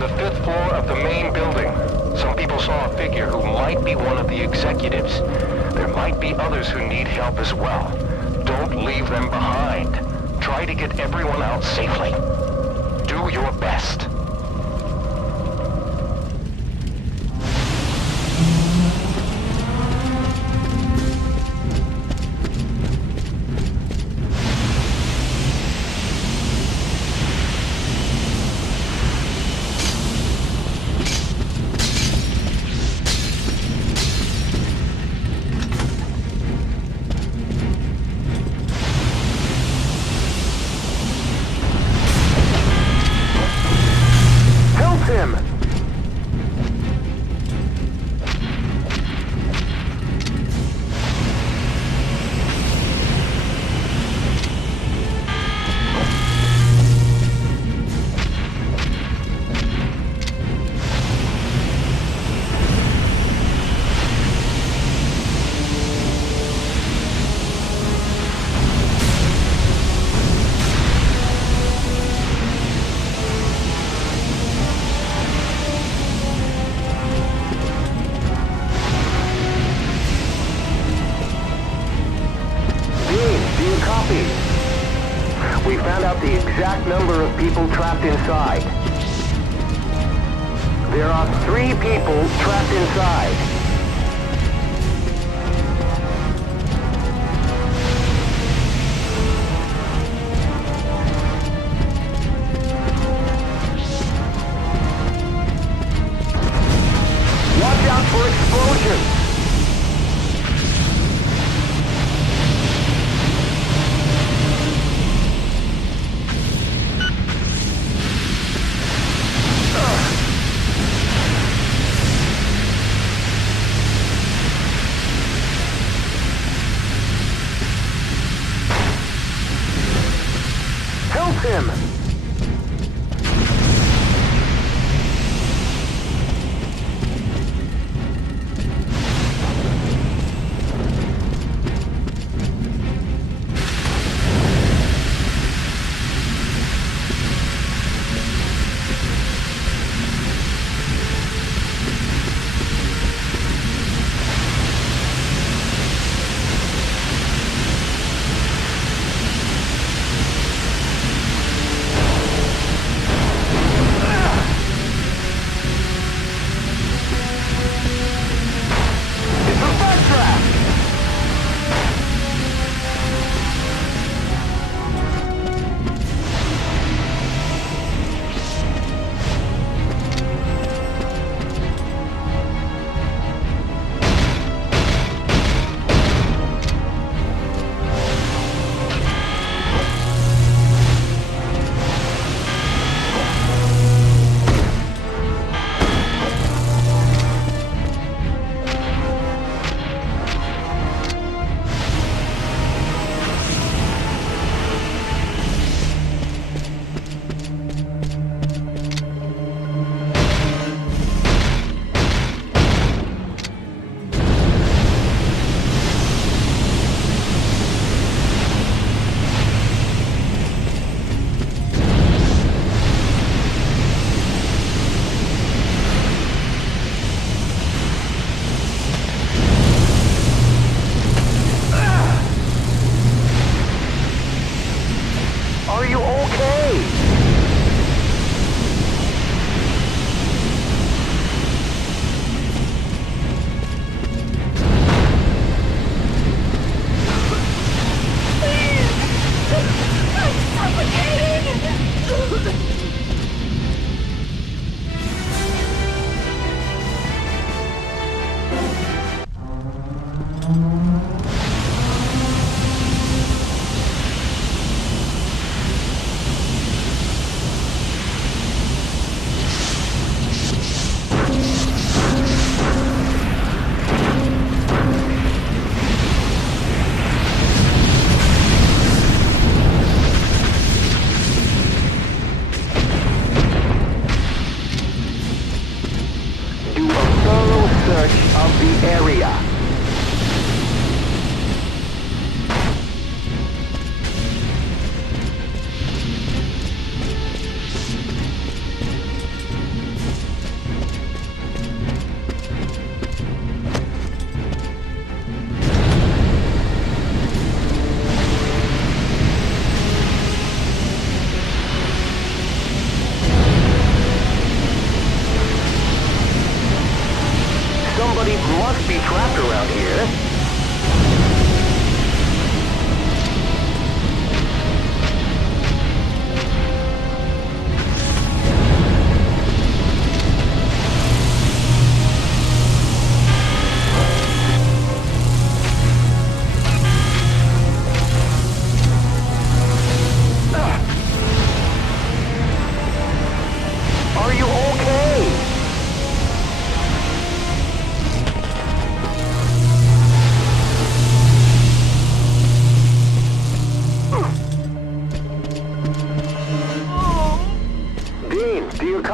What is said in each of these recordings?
on the 5th floor of the main building. Some people saw a figure who might be one of the executives. There might be others who need help as well. Don't leave them behind. Try to get everyone out safely. Do your best. We found out the exact number of people trapped inside. There are 3 people trapped inside. Watch out for explosions! Him! Are you okay?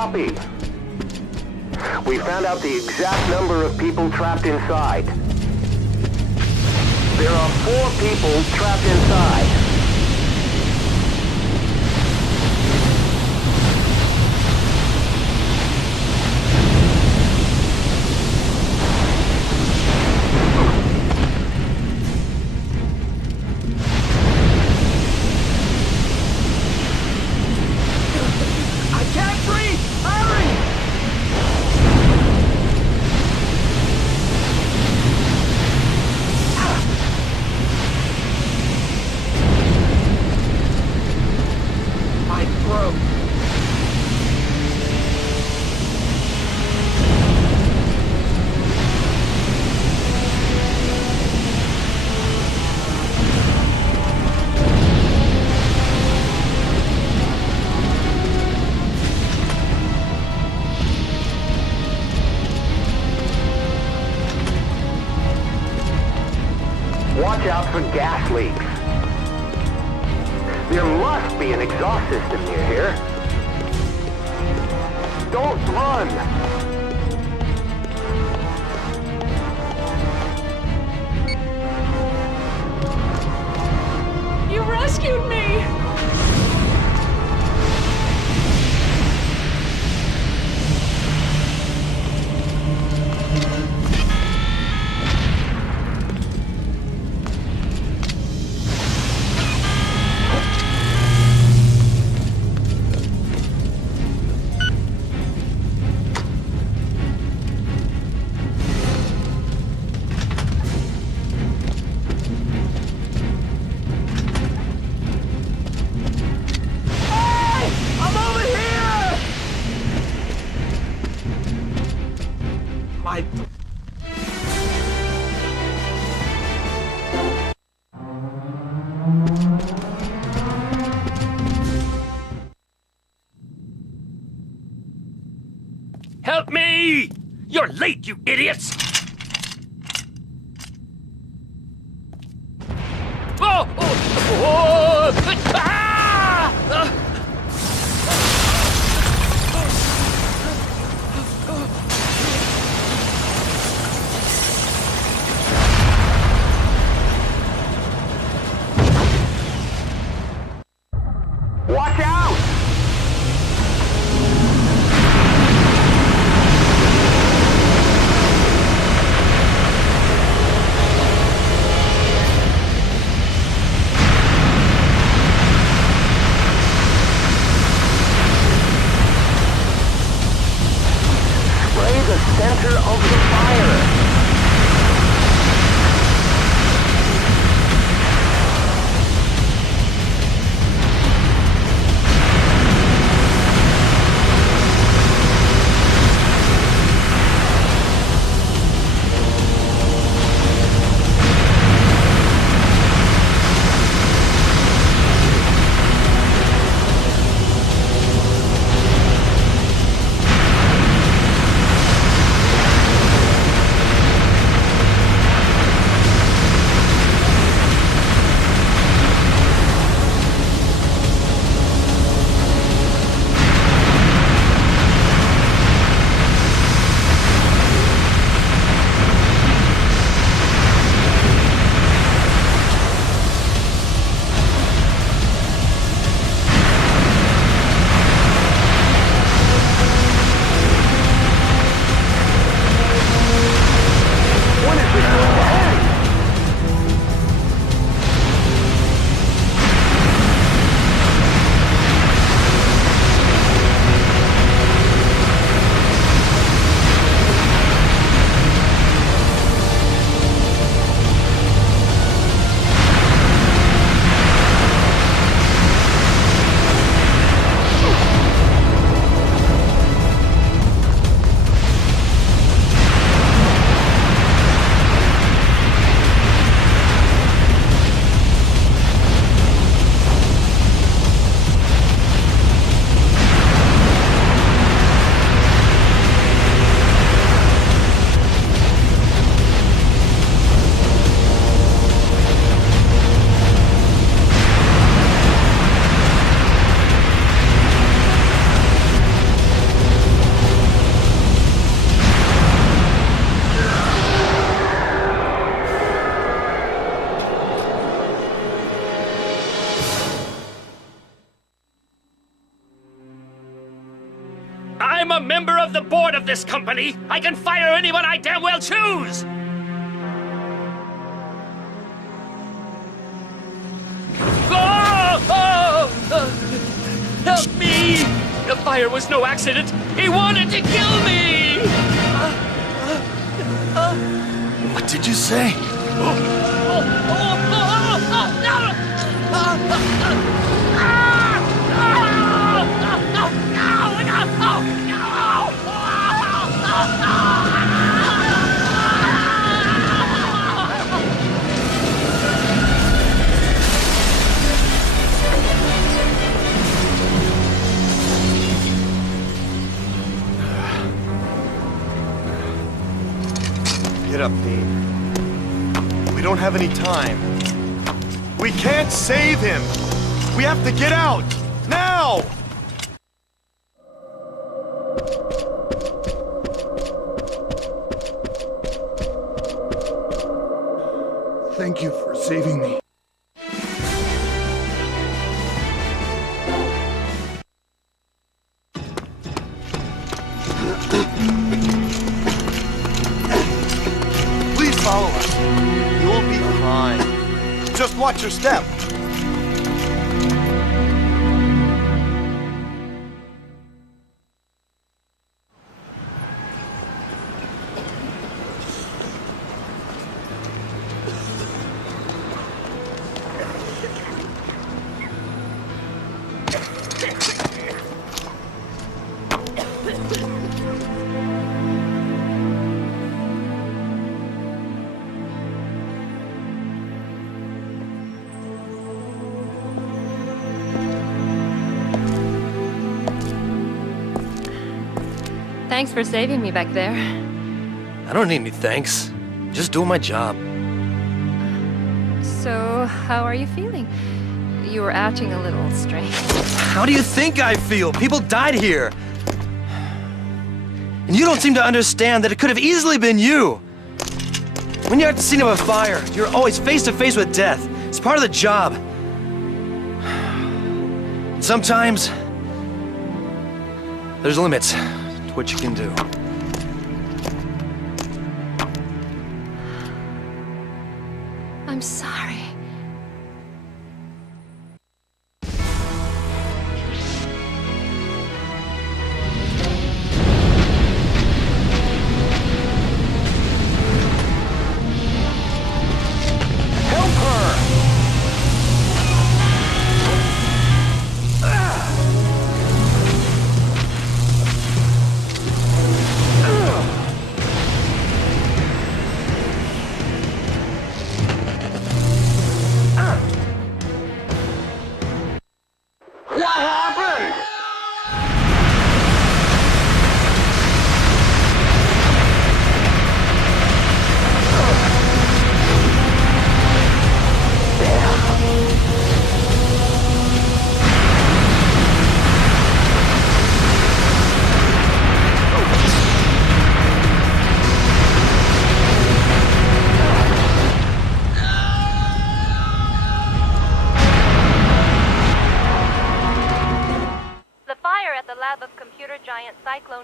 Copy. We found out the exact number of people trapped inside. There are 4 people trapped inside. Watch out for gas leaks. There must be an exhaust system near here. Don't run! You rescued me! Help me! You're late, you idiots! Oh! Oh! Oh! Ah! Watch out! Spray the center of the fire. I'm a member of the board of this company. I can fire anyone I damn well choose! Help me! The fire was no accident. He wanted to kill me! What did you say? Get up, Dean. We don't have any time. We can't save him! We have to get out! Now! Thank you for saving me. Please follow us. You'll be fine. Just watch your step. Thanks for saving me back there. I don't need any thanks. Just doing my job. So, how are you feeling? You were acting a little strange. How do you think I feel? People died here. And you don't seem to understand that it could have easily been you. When you're at the scene of a fire, you're always face to face with death. It's part of the job. And sometimes, there's limits to what you can do. I'm sorry.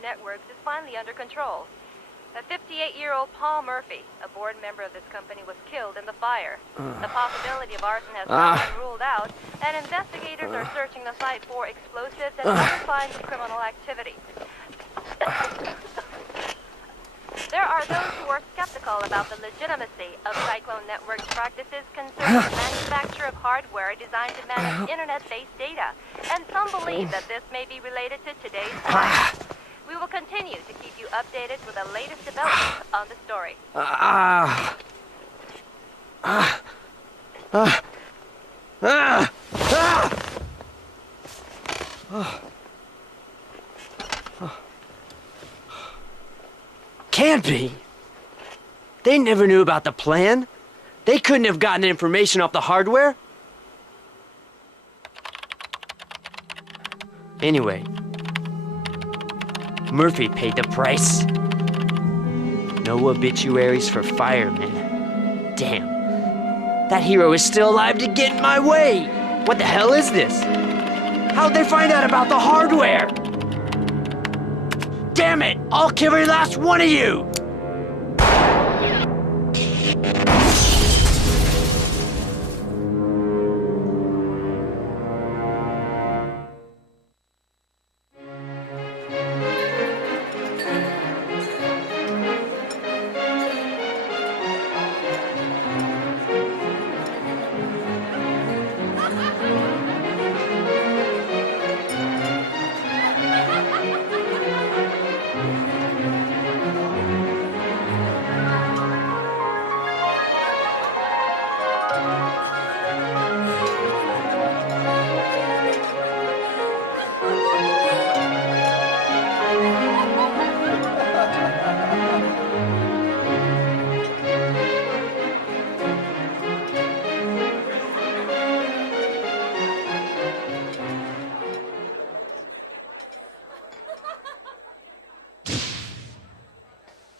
Networks is finally under control. A 58-year-old Paul Murphy, a board member of this company, was killed in the fire. The possibility of arson has not been ruled out, and investigators are searching the site for explosives and other signs of criminal activity. There are those who are skeptical about the legitimacy of Cyclone Network's practices concerning the manufacture of hardware designed to manage internet-based data, and some believe that this may be related to today's time. We will continue to keep you updated with the latest developments on the story. Can't be. They never knew about the plan. They couldn't have gotten information off the hardware. Anyway, Murphy paid the price. No obituaries for firemen. Damn. That hero is still alive to get in my way. What the hell is this? How'd they find out about the hardware? damn it! I'll kill every last one of you!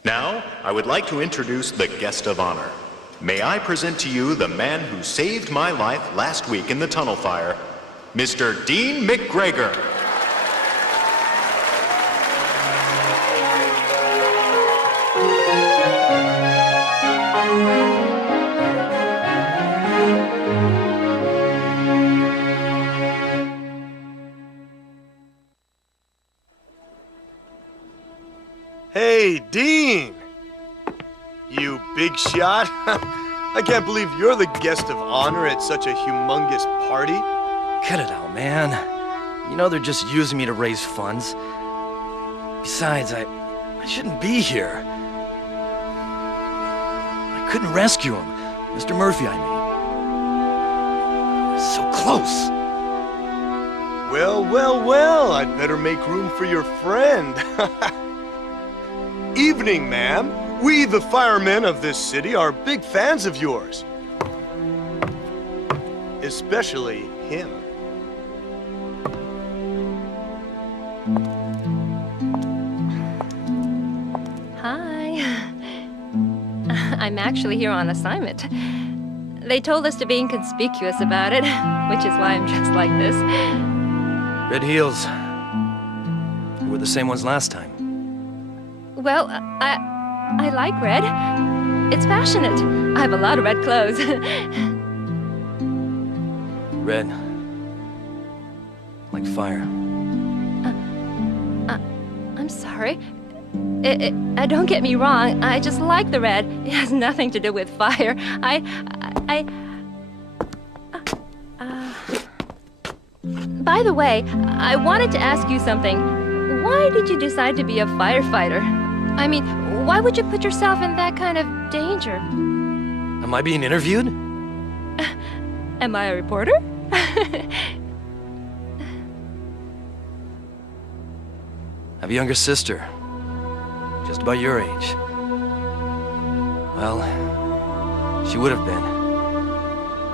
Now, I would like to introduce the guest of honor. May I present to you the man who saved my life last week in the tunnel fire, Mr. Dean McGregor. Hey, Dean! You big shot. I can't believe you're the guest of honor at such a humongous party. Cut it out, man. You know they're just using me to raise funds. Besides, I shouldn't be here. I couldn't rescue him. Mr. Murphy, I mean. So close. Well, well, well, I'd better make room for your friend. Evening, ma'am. We, the firemen of this city, are big fans of yours. Especially him. Hi. I'm actually here on assignment. They told us to be inconspicuous about it, which is why I'm dressed like this. Red heels. You were the same ones last time. Well, I like red. It's passionate. I have a lot of red clothes. Red. Like fire. I'm sorry. Don't get me wrong. I just like the red. It has nothing to do with fire. By the way, I wanted to ask you something. Why did you decide to be a firefighter? I mean, why would you put yourself in that kind of danger? Am I being interviewed? Am I a reporter? I have a younger sister. Just about your age. Well, she would have been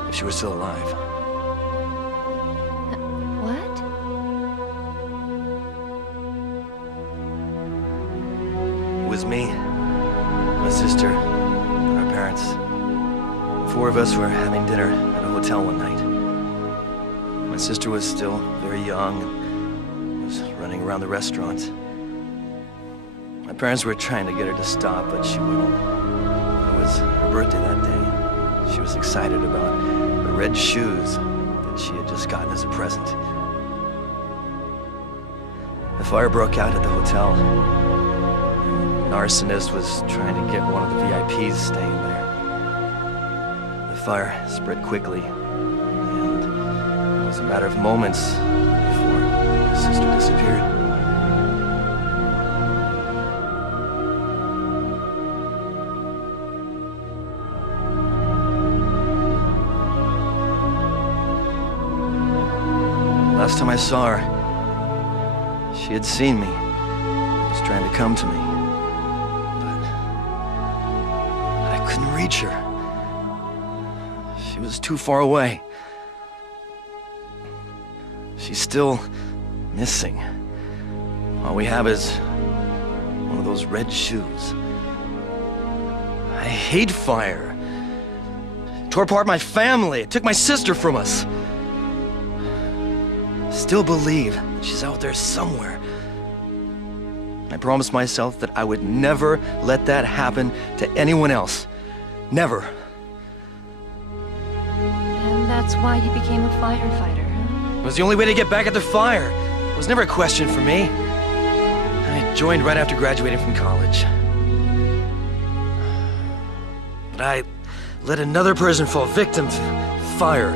if she were still alive. What? It was me, my sister, and our parents. 4 of us were having dinner at a hotel one night. My sister was still very young and was running around the restaurant. My parents were trying to get her to stop, but she wouldn't. It was her birthday that day. She was excited about the red shoes that she had just gotten as a present. The fire broke out at the hotel. An arsonist was trying to get one of the VIPs staying there. The fire spread quickly, and it was a matter of moments before my sister disappeared. Last time I saw her, she had seen me. Was trying to come to me. But I couldn't reach her. She was too far away. She's still missing. All we have is one of those red shoes. I hate fire. It tore apart my family. It took my sister from us. Still believe that she's out there somewhere. I promised myself that I would never let that happen to anyone else. Never. And that's why you became a firefighter, huh? It was the only way to get back at the fire. It was never a question for me. I joined right after graduating from college. But I let another person fall victim to fire.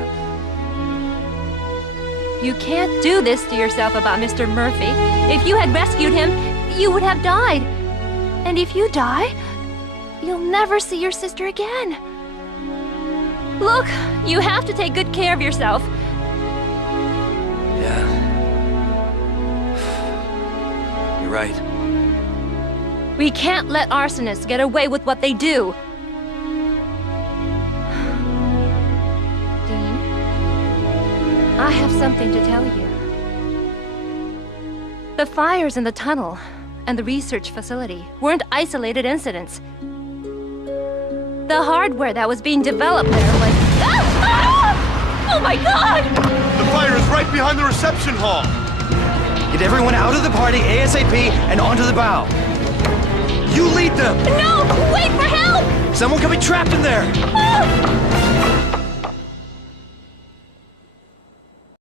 You can't do this to yourself about Mr. Murphy. If you had rescued him, you would have died. And if you die, you'll never see your sister again. Look, you have to take good care of yourself. Yeah. You're right. We can't let arsonists get away with what they do. Dean, I have something to tell you. The fires in the tunnel and the research facility weren't isolated incidents. The hardware that was being developed there was... Oh my God! The fire is right behind the reception hall. Get everyone out of the party ASAP and onto the bow. You lead them! No! Wait for help! Someone could be trapped in there! Ah!